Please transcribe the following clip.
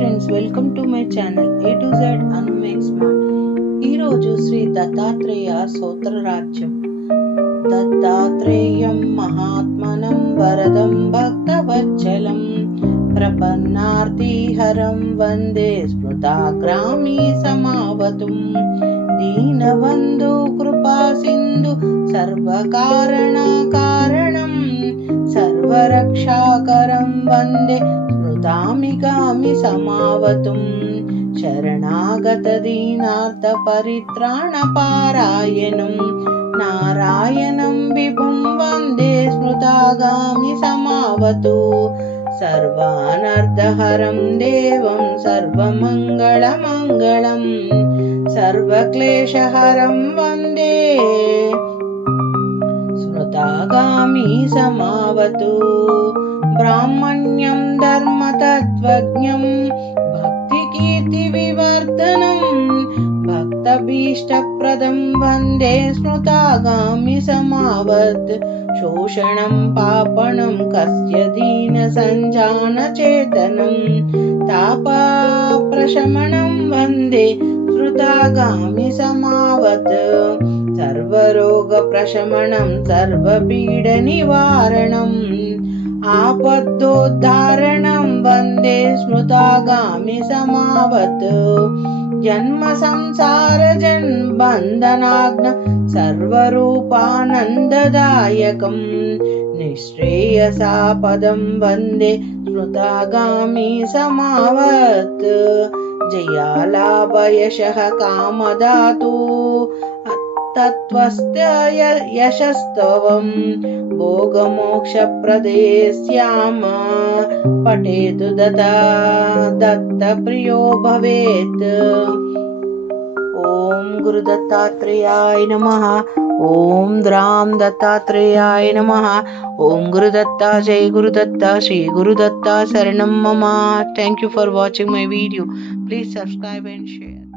Friends, welcome to my channel A to Z Anu make smart. ఈరోజు శ్రీ దత్తాత్రేయ స్తోత్రరాజ్యం. దత్తాత్రేయం మహాత్మనం వరదం భక్తవత్సలం ప్రపన్నార్తిహరం వందే స్మృతాగ్రామీ సమావతుం దీనబంధు కృపా సింధు సర్వకారణ కారణం సర్వరక్షాకరం వందే స్మృతామిగామి సమావతుం శరణాగత దీనార్థ పరిత్రాణ పారాయణం నారాయణం విభుం వందే స్మృతాగామి సమావతు సర్వానర్ధహరం దేవం సర్వమంగళమంగళం సర్వక్లేశహరం వందే స్మృతాగామి సమావతు బ్రాహ్మణ్యం ధర్మతత్వజ్ఞం భక్తికీర్తి వివర్ధనం భక్తభీష్టప్రదం వందే స్మృతాగామి సమావత్ శోషణం పాపణం కస్య దీన సంజాన చేతనం తాపప్రశమనం వందే స్మృతాగామి సమావత్ సర్వరోగ ప్రశమనం సర్వపీడ నివారణం ఆపద్దోద్ధారణం వందే స్మృతాగామి సమావత్ జన్మ సంసార జన్బంధనాగ్న సర్వరూపానందదాయకం నిశ్రేయసాపదం వందే స్మృతాగామి సమావత్ జయాలాభయశః కామదాతు తత్వస్య యశస్తవం భోగమోక్షప్రదే శ్యామ పఠేతు దత్తప్రిयो భవేత్. ఓం గురు దత్తాత్రేయాయ నమః. ఓం ద్రాం దత్తాత్రేయాయ నమః. ఓం గురుదత్త, జై గురుదత్త, శ్రీ గురుదత్త శరణం మమ. Thank you for watching my video. Please subscribe and share.